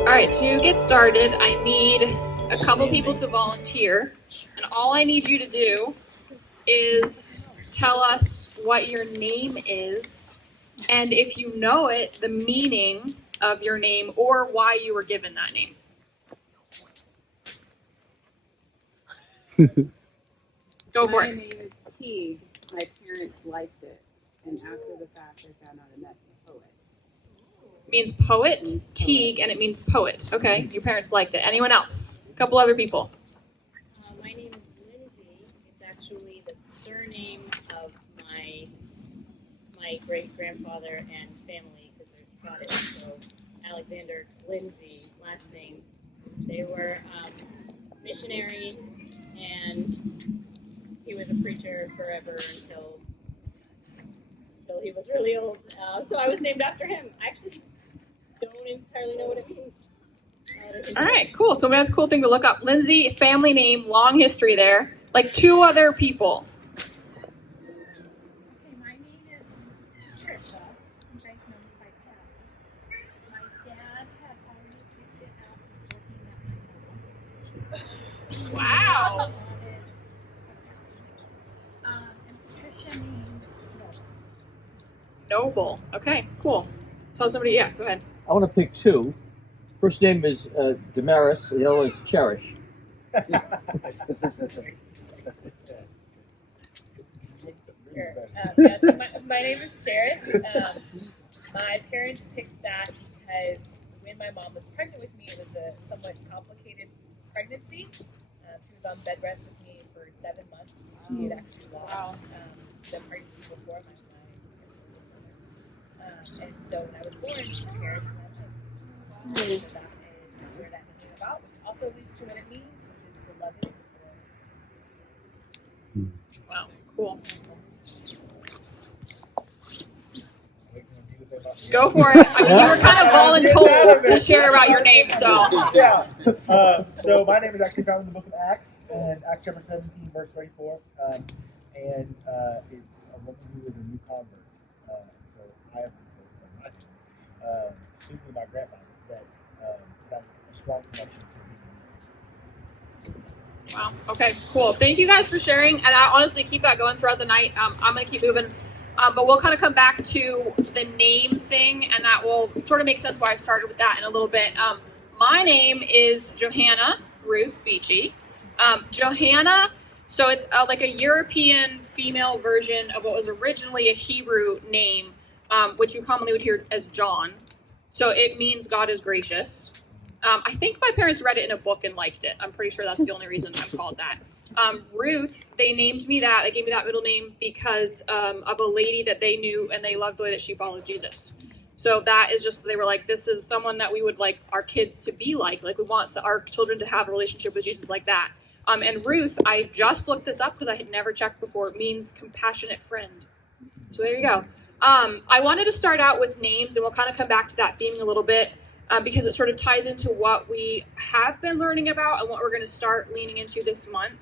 All right, to get started, I need a couple people to volunteer, and all I need you to do is tell us what your name is, and if you know it, the meaning of your name or why you were given that name. Go for it. My name is Teague. My parents liked it, and after the fact, I found out it meant poet. Means poet, Teague, and it means poet. Okay, your parents liked it. Anyone else? A couple other people. My name is Lindsay. It's actually the surname of my great-grandfather and family, because they're Scottish. So Alexander, Lindsay, last name. They were missionaries, and he was a preacher forever until he was really old. So I was named after him. I actually don't entirely know what it means. All right, cool. So we have a cool thing to look up. Lindsay, family name, long history there. Like two other people. Okay, my name is Patricia. You guys know me by Pat. My dad had already picked it out looking at my mom. Wow. And Patricia means Noble. Okay, cool. Tell somebody, yeah, go ahead. I want to pick two. First name is Damaris, the other is Cherish. Sure. Yeah, so my name is Cherish. My parents picked that because when my mom was pregnant with me, it was a somewhat complicated pregnancy. She was on bed rest with me for 7 months. She had actually lost the pregnancy before my and so when I was born, my parents were like, so that is where that came about, which also leads to what it means, which is beloved. Wow, cool. Go for it. I mean, you were kind of voluntold to share about your name, so. Yeah. So my name is actually found in the book of Acts, and Acts chapter 17, verse 34. And it's a woman who is a new convert. So I have speaking of my grandfather, that has a strong connection to me. Wow. Okay, cool. Thank you guys for sharing, and I honestly keep that going throughout the night. I'm going to keep moving, but we'll kind of come back to the name thing, and that will sort of make sense why I started with that in a little bit. My name is Johanna Ruth Beachy. Johanna, so it's like a European female version of what was originally a Hebrew name, which you commonly would hear as John. So it means God is gracious. I think my parents read it in a book and liked it. I'm pretty sure that's the only reason I'm called that. Ruth, they named me that. They gave me that middle name because of a lady that they knew, and they loved the way that she followed Jesus. So that is just, they were like, this is someone that we would like our kids to be like. Like we want our children to have a relationship with Jesus like that. And Ruth, I just looked this up because I had never checked before. It means compassionate friend. So there you go. I wanted to start out with names, and we'll kind of come back to that theme a little bit because it sort of ties into what we have been learning about and what we're going to start leaning into this month.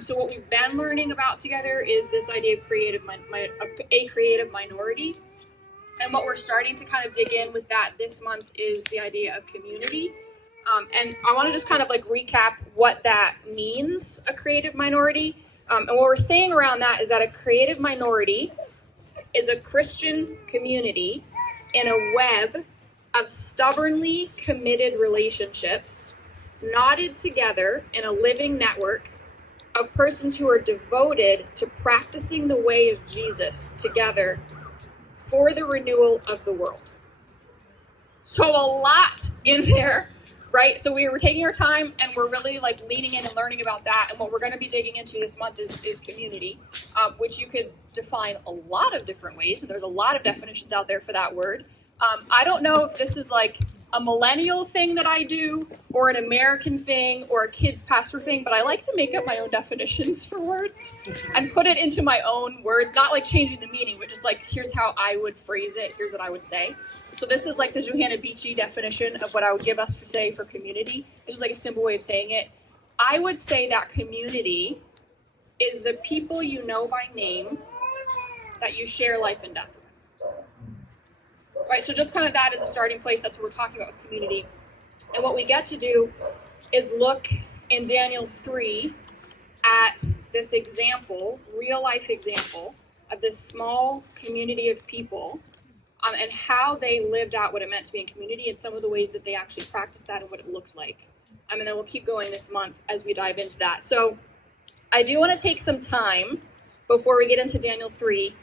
So what we've been learning about together is this idea of a creative minority. And what we're starting to kind of dig in with that this month is the idea of community. And I want to just kind of like recap what that means, a creative minority. And what we're saying around that is that a creative minority is a Christian community in a web of stubbornly committed relationships knotted together in a living network of persons who are devoted to practicing the way of Jesus together for the renewal of the world. So a lot in there, right? So we were taking our time and we're really like leaning in and learning about that. And what we're going to be digging into this month is community, which you could define a lot of different ways. There's a lot of definitions out there for that word. I don't know if this is like a millennial thing that I do or an American thing or a kids pastor thing, but I like to make up my own definitions for words and put it into my own words, not like changing the meaning, but just like, here's how I would phrase it. Here's what I would say. So this is like the Johanna Beachy definition of what I would give us to say for community. It's just like a simple way of saying it. I would say that community is the people you know by name that you share life and death with. Right, so just kind of that as a starting place, that's what we're talking about with community. And what we get to do is look in Daniel 3 at this example, real life example, of this small community of people and how they lived out what it meant to be in community and some of the ways that they actually practiced that and what it looked like. And then we'll keep going this month as we dive into that. So I do want to take some time before we get into Daniel 3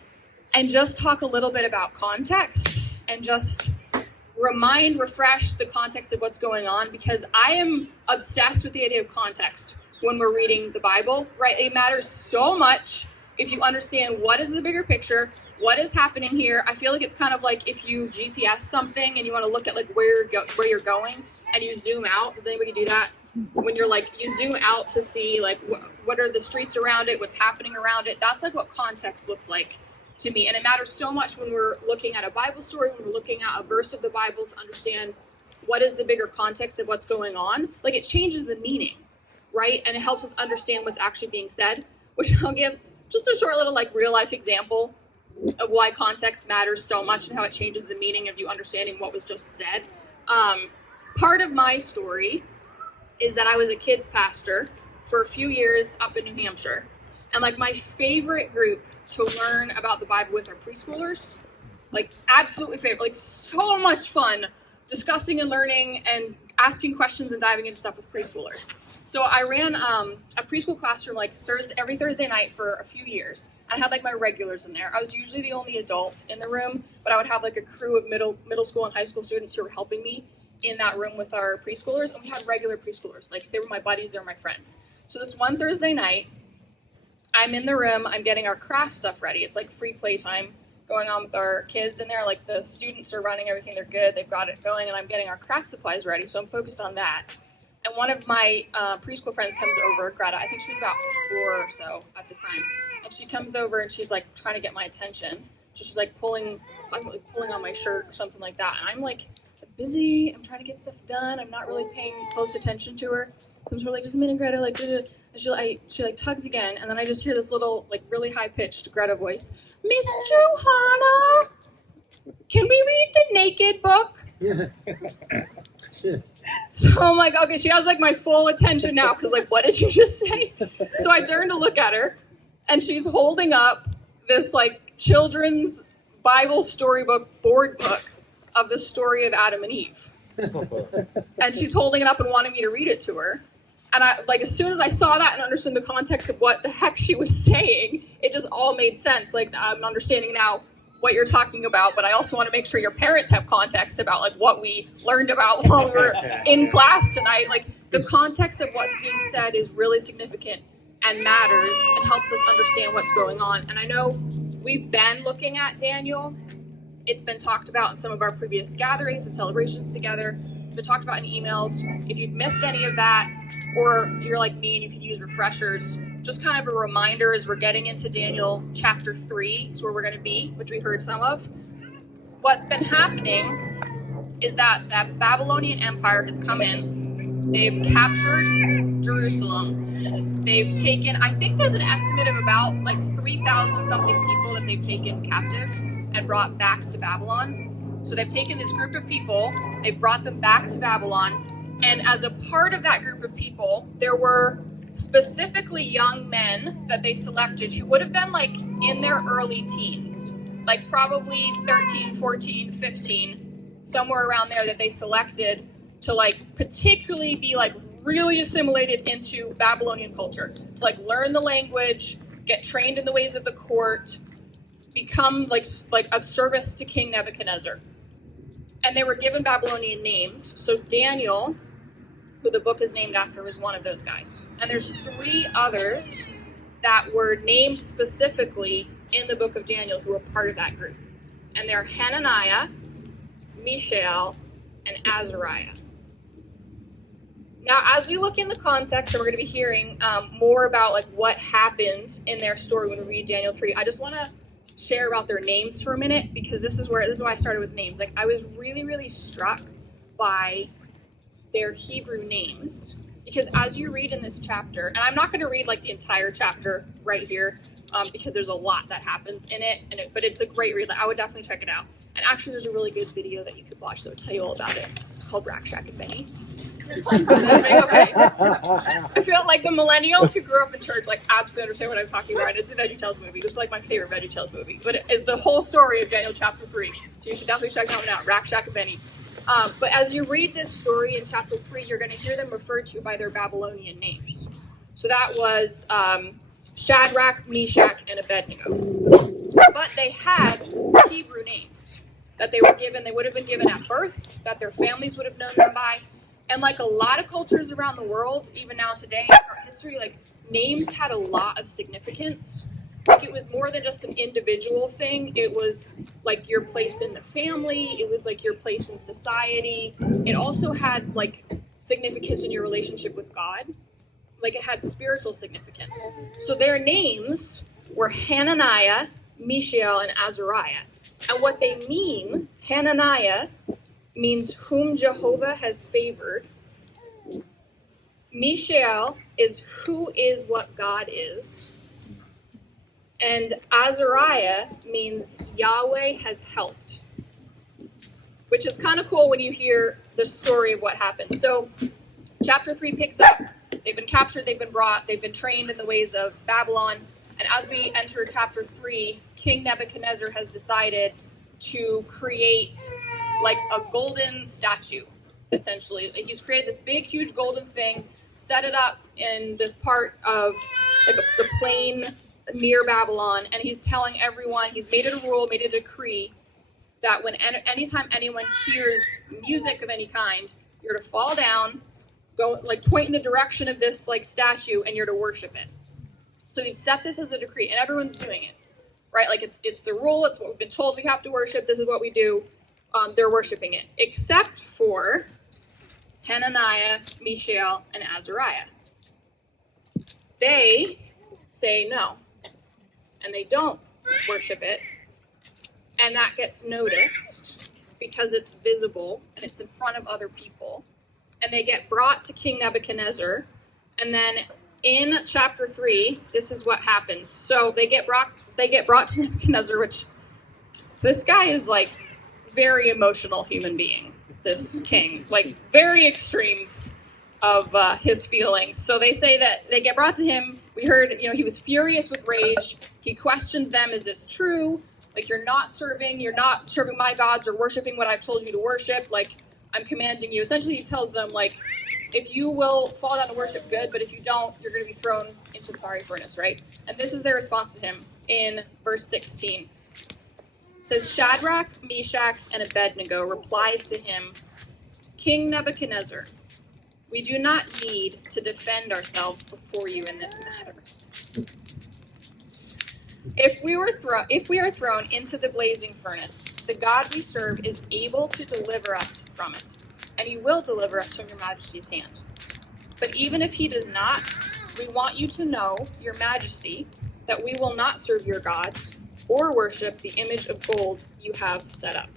and just talk a little bit about context and just refresh the context of what's going on, because I am obsessed with the idea of context when we're reading the Bible, right? It matters so much if you understand what is the bigger picture, what is happening here. I feel like it's kind of like if you GPS something and you want to look at like where you're going and you zoom out. Does anybody do that? When you're like, you zoom out to see like what are the streets around it, what's happening around it. That's like what context looks like to me. And it matters so much when we're looking at a Bible story, when we're looking at a verse of the Bible to understand what is the bigger context of what's going on. Like it changes the meaning, right? And it helps us understand what's actually being said, which I'll give just a short little like real life example of why context matters so much and how it changes the meaning of you understanding what was just said. Part of my story is that I was a kids pastor for a few years up in New Hampshire. And like my favorite group to learn about the Bible with are preschoolers. Like absolutely favorite, like so much fun discussing and learning and asking questions and diving into stuff with preschoolers. So I ran a preschool classroom like every Thursday night for a few years. I had like my regulars in there. I was usually the only adult in the room, but I would have like a crew of middle school and high school students who were helping me in that room with our preschoolers. And we had regular preschoolers, like they were my buddies, they were my friends. So this one Thursday night, I'm in the room, I'm getting our craft stuff ready. It's like free playtime going on with our kids in there. Like the students are running everything, they're good, they've got it going, and I'm getting our craft supplies ready. So I'm focused on that. And one of my preschool friends comes over, Greta, I think she was about 4 or so at the time. And she comes over and she's like trying to get my attention. So she's like pulling on my shirt or something like that. And I'm like busy, I'm trying to get stuff done. I'm not really paying close attention to her. So I'm sort of like, just a minute, Greta, like, and she like tugs again. And then I just hear this little, like really high pitched Greta voice, Miss Johanna, can we read the naked book? So I'm like, okay, she has like my full attention now because like, what did you just say? So I turn to look at her and she's holding up this like children's Bible storybook board book of the story of Adam and Eve. And she's holding it up and wanting me to read it to her. And I like, as soon as I saw that and understood the context of what the heck she was saying, it just all made sense. Like I'm understanding now what you're talking about, but I also want to make sure your parents have context about like what we learned about while we were in class tonight. Like the context of what's being said is really significant and matters and helps us understand what's going on. And I know we've been looking at Daniel. It's been talked about in some of our previous gatherings and celebrations together. It's been talked about in emails. If you've missed any of that, or you're like me and you can use refreshers, just kind of a reminder as we're getting into Daniel chapter 3 is where we're going to be, which we heard some of. What's been happening is that Babylonian Empire has come in. They've captured Jerusalem. They've taken, I think there's an estimate of about like 3,000 something people that they've taken captive and brought back to Babylon. So they've taken this group of people, they've brought them back to Babylon. And as a part of that group of people, there were specifically young men that they selected who would have been like in their early teens, like probably 13, 14, 15, somewhere around there that they selected to like particularly be like really assimilated into Babylonian culture, to like learn the language, get trained in the ways of the court, become like of service to King Nebuchadnezzar. And they were given Babylonian names. So Daniel, who the book is named after, was one of those guys. And there's 3 others that were named specifically in the book of Daniel who were part of that group. And they're Hananiah, Mishael, and Azariah. Now, as we look in the context, and we're going to be hearing more about like what happened in their story when we read Daniel 3, I just want to share about their names for a minute, because this is why I started with names. Like I was really, really struck by their Hebrew names Because as you read in this chapter, and I'm not going to read like the entire chapter right here, because there's a lot that happens in it, but it's a great read. I would definitely check it out. And actually, there's a really good video that you could watch that will tell you all about it. It's called Rack Shack and Benny. I feel like the millennials who grew up in church like absolutely understand what I'm talking about. It's the VeggieTales movie. This is like my favorite VeggieTales movie. But it's the whole story of Daniel chapter 3. So you should definitely check that one out. Rack Shack and Benny. But as you read this story in chapter 3, you're going to hear them referred to by their Babylonian names. So that was Shadrach, Meshach, and Abednego. But they had Hebrew names that they were given. They would have been given at birth, that their families would have known them by. And like a lot of cultures around the world, even now today in our history, like names had a lot of significance. Like it was more than just an individual thing. It was like your place in the family. It was like your place in society. It also had like significance in your relationship with God. Like it had spiritual significance. So their names were Hananiah, Mishael, and Azariah. And what they mean, Hananiah means whom Jehovah has favored. Mishael is who is what God is. And Azariah means Yahweh has helped, which is kind of cool when you hear the story of what happened. So chapter 3 picks up. They've been captured, they've been brought, they've been trained in the ways of Babylon. And as we enter chapter 3, King Nebuchadnezzar has decided to create like a golden statue, essentially. He's created this big, huge golden thing, set it up in this part of like the plain near Babylon, and he's telling everyone, he's made it a rule, made it a decree, that anytime anyone hears music of any kind, you're to fall down, go like point in the direction of this like statue, and you're to worship it. So he's set this as a decree, and everyone's doing it, right? Like it's the rule, it's what we've been told we have to worship, this is what we do. They're worshiping it, except for Hananiah, Mishael, and Azariah. They say no, and they don't worship it, and that gets noticed because it's visible and it's in front of other people, and they get brought to King Nebuchadnezzar. And then in chapter 3, this is what happens. So they get brought to Nebuchadnezzar, which this guy is like very emotional human being, this king, like very extremes of his feelings. So they say that they get brought to him. We heard, he was furious with rage. He questions them, is this true? Like, you're not serving my gods or worshiping what I've told you to worship. Like, I'm commanding you. Essentially, he tells them, like, if you will fall down and worship, good, but if you don't, you're going to be thrown into the fiery furnace, right? And this is their response to him in verse 16. It says, Shadrach, Meshach, and Abednego replied to him, King Nebuchadnezzar, we do not need to defend ourselves before you in this matter. If we are thrown into the blazing furnace, the God we serve is able to deliver us from it, and he will deliver us from your majesty's hand. But even if he does not, we want you to know, your majesty, that we will not serve your gods or worship the image of gold you have set up.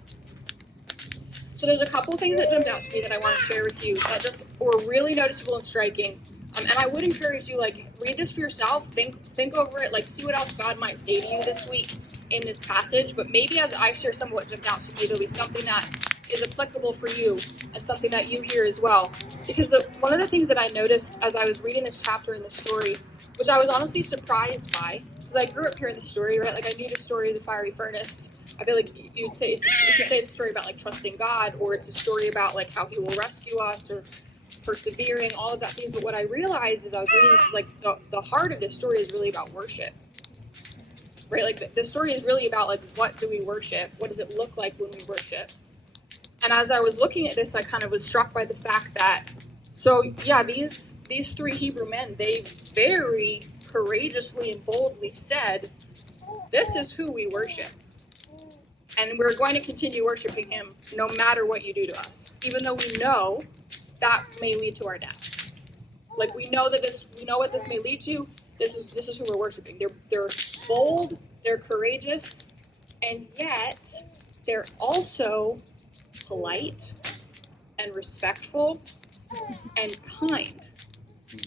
So there's a couple things that jumped out to me that I want to share with you that just were really noticeable and striking. And I would encourage you, like, read this for yourself, think over it, like, see what else God might say to you this week in this passage. But maybe as I share some of what jumped out to me, there'll be something that is applicable for you and something that you hear as well. Because one of the things that I noticed as I was reading this chapter in the story, which I was honestly surprised by, because I grew up hearing the story, right? Like, I knew the story of the fiery furnace. I feel like you could say it's a story about, like, trusting God, or it's a story about, like, how he will rescue us, or persevering, all of that things. But what I realized as I was reading this is, like, the heart of this story is really about worship, right? Like, the story is really about, like, what do we worship? What does it look like when we worship? And as I was looking at this, I kind of was struck by the fact that, so yeah, these three Hebrew men, they very courageously and boldly said, this is who we worship. And we're going to continue worshiping him no matter what you do to us, even though we know that may lead to our death. Like, we know what this may lead to. This is who we're worshiping. They're bold, they're courageous, and yet they're also polite and respectful and kind.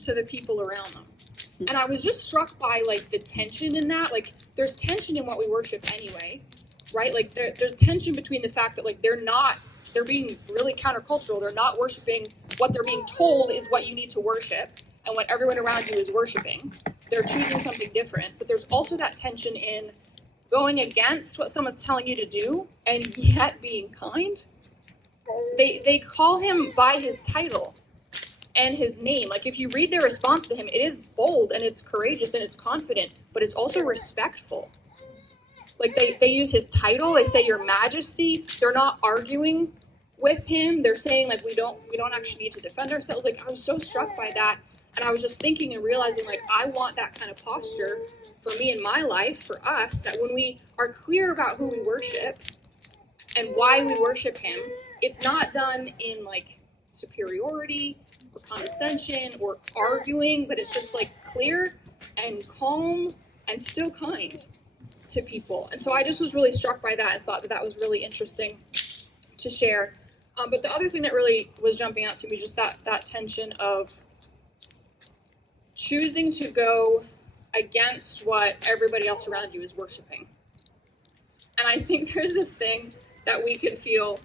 to the people around them. And I was just struck by like the tension in that. Like there's tension in what we worship anyway, right? Like there's tension between the fact that like they're being really countercultural. They're not worshiping what they're being told is what you need to worship and what everyone around you is worshiping. They're choosing something different. But there's also that tension in going against what someone's telling you to do and yet being kind. They call him by his title and his name. Like if you read their response to him, it is bold and it's courageous and it's confident, but it's also respectful. Like they use his title, they say your majesty. They're not arguing with him. They're saying like we don't actually need to defend ourselves. Like I was so struck by that, and I was just thinking and realizing like I want that kind of posture for me in my life, for us, that when we are clear about who we worship and why we worship him, it's not done in like superiority or condescension or arguing, but it's just like clear and calm and still kind to people. And so I just was really struck by that and thought that was really interesting to share. But the other thing that really was jumping out to me, just that tension of choosing to go against what everybody else around you is worshiping. And I think there's this thing that we can feel,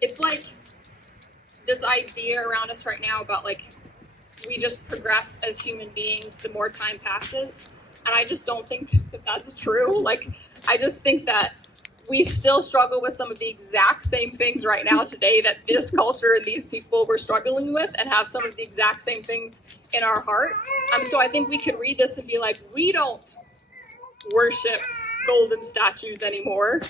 it's like this idea around us right now about like we just progress as human beings the more time passes. And I just don't think that that's true. Like, I just think that we still struggle with some of the exact same things right now today that this culture and these people were struggling with, and have some of the exact same things in our heart. So I think we could read this and be like, we don't worship golden statues anymore.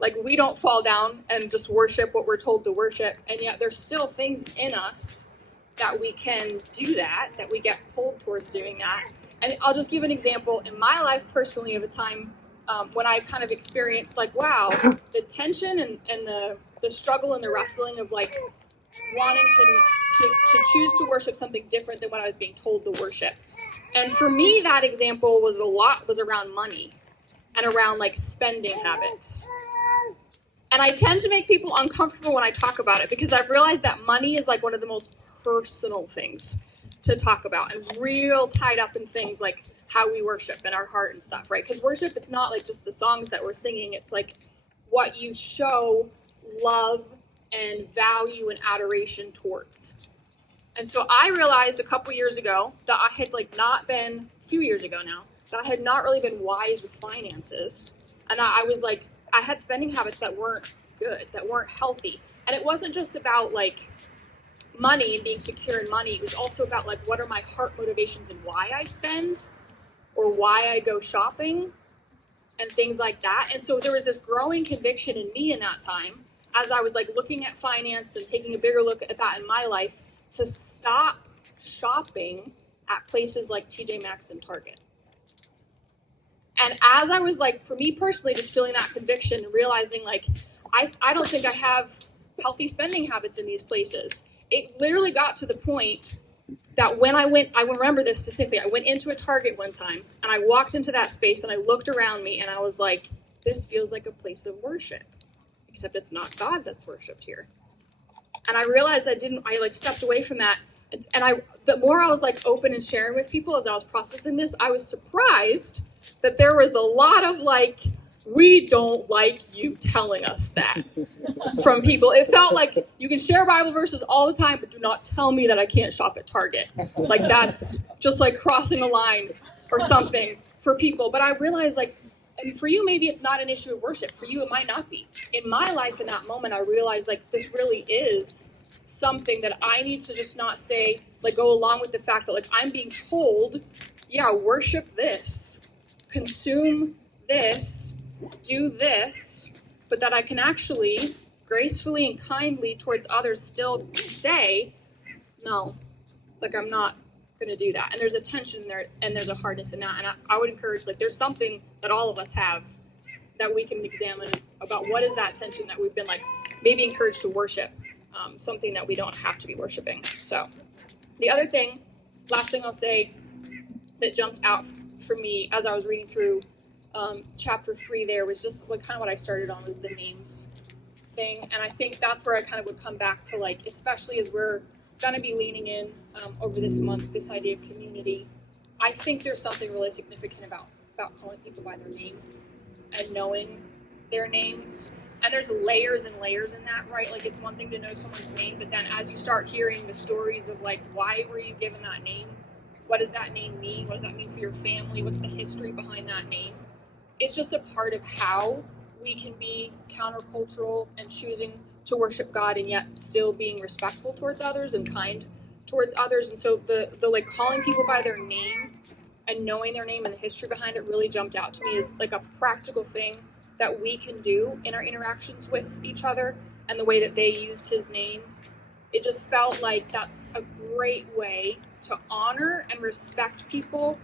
Like, we don't fall down and just worship what we're told to worship. And yet there's still things in us that we can do that we get pulled towards doing that. And I'll just give an example in my life personally of a time when I kind of experienced like, wow, the tension and the struggle and the wrestling of like wanting to choose to worship something different than what I was being told to worship. And for me, that example was around money and around like spending habits. And I tend to make people uncomfortable when I talk about it because I've realized that money is like one of the most personal things to talk about and real tied up in things like how we worship and our heart and stuff, right? Because worship, it's not like just the songs that we're singing. It's like what you show love and value and adoration towards. And so I realized a couple years ago that I had a few years ago now, that I had not really been wise with finances. And that I was like, I had spending habits that weren't good, that weren't healthy. And it wasn't just about like money and being secure in money. It was also about like, what are my heart motivations and why I spend or why I go shopping and things like that. And so there was this growing conviction in me in that time as I was like looking at finance and taking a bigger look at that in my life to stop shopping at places like TJ Maxx and Target. And as I was like, for me personally, just feeling that conviction and realizing like, I don't think I have healthy spending habits in these places. It literally got to the point that when I remember this distinctly, I went into a Target one time and I walked into that space and I looked around me and I was like, this feels like a place of worship, except it's not God that's worshiped here. And I realized I stepped away from that. And the more I was like open and sharing with people as I was processing this, I was surprised that there was a lot of like, we don't like you telling us that from people. It felt like you can share Bible verses all the time, but do not tell me that I can't shop at Target. Like that's just like crossing a line or something for people. But I realized like, and for you, maybe it's not an issue of worship. For you, it might not be. In my life in that moment, I realized like this really is something that I need to just not say, like go along with the fact that like I'm being told, yeah, worship this, consume this, do this, but that I can actually gracefully and kindly towards others still say, no, like I'm not going to do that. And there's a tension there and there's a hardness in that. And I would encourage, like there's something that all of us have that we can examine about what is that tension that we've been like maybe encouraged to worship, something that we don't have to be worshiping. So the other thing, last thing I'll say that jumped out for me as I was reading through chapter 3 there was just like kind of what I started on was the names thing. And I think that's where I kind of would come back to like, especially as we're going to be leaning in over this month, this idea of community, I think there's something really significant about calling people by their name and knowing their names. And there's layers and layers in that, right? Like, it's one thing to know someone's name, but then as you start hearing the stories of, like, why were you given that name? What does that name mean? What does that mean for your family? What's the history behind that name? It's just a part of how we can be countercultural and choosing to worship God and yet still being respectful towards others and kind towards others. And so the like calling people by their name and knowing their name and the history behind it really jumped out to me as like a practical thing that we can do in our interactions with each other, and the way that they used his name. It just felt like that's a great way to honor and respect people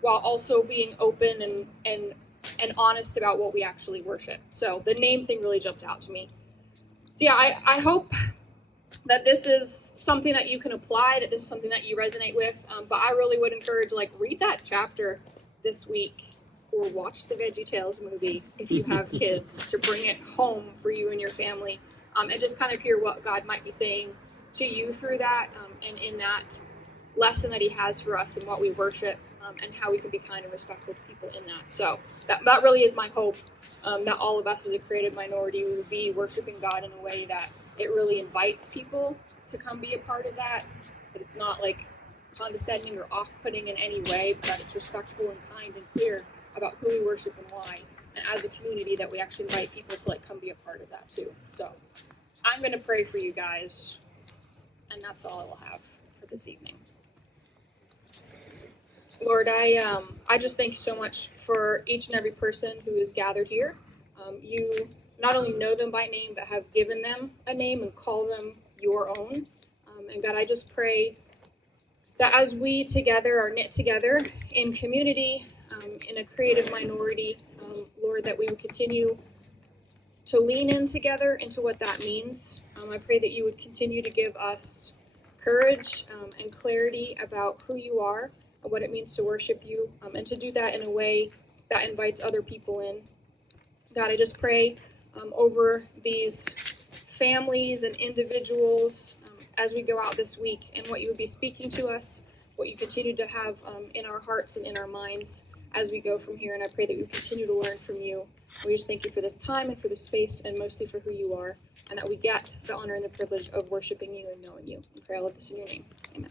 while also being open and honest about what we actually worship. So the name thing really jumped out to me. So yeah, I hope that this is something that you can apply, that this is something that you resonate with. But I really would encourage, like, read that chapter this week, or watch the VeggieTales movie if you have kids, to bring it home for you and your family, and just kind of hear what God might be saying to you through that, and in that lesson that he has for us and what we worship, and how we can be kind and respectful to people in that. So that really is my hope, that all of us as a creative minority would be worshiping God in a way that it really invites people to come be a part of that it's not like condescending or off-putting in any way, but that it's respectful and kind and clear about who we worship and why. And as a community, that we actually invite people to like come be a part of that too. So I'm going to pray for you guys, and that's all I will have for this evening. Lord, I just thank you so much for each and every person who is gathered here. You not only know them by name, but have given them a name and call them your own. And God, I just pray that as we together are knit together in community, in a creative minority, Lord, that we would continue to lean in together into what that means. I pray that you would continue to give us courage and clarity about who you are and what it means to worship you, and to do that in a way that invites other people in. God, I just pray over these families and individuals as we go out this week, and what you would be speaking to us, what you continue to have in our hearts and in our minds as we go from here. And I pray that we continue to learn from you. We just thank you for this time and for this space, and mostly for who you are, and that we get the honor and the privilege of worshiping you and knowing you. I pray all of this in your name. Amen.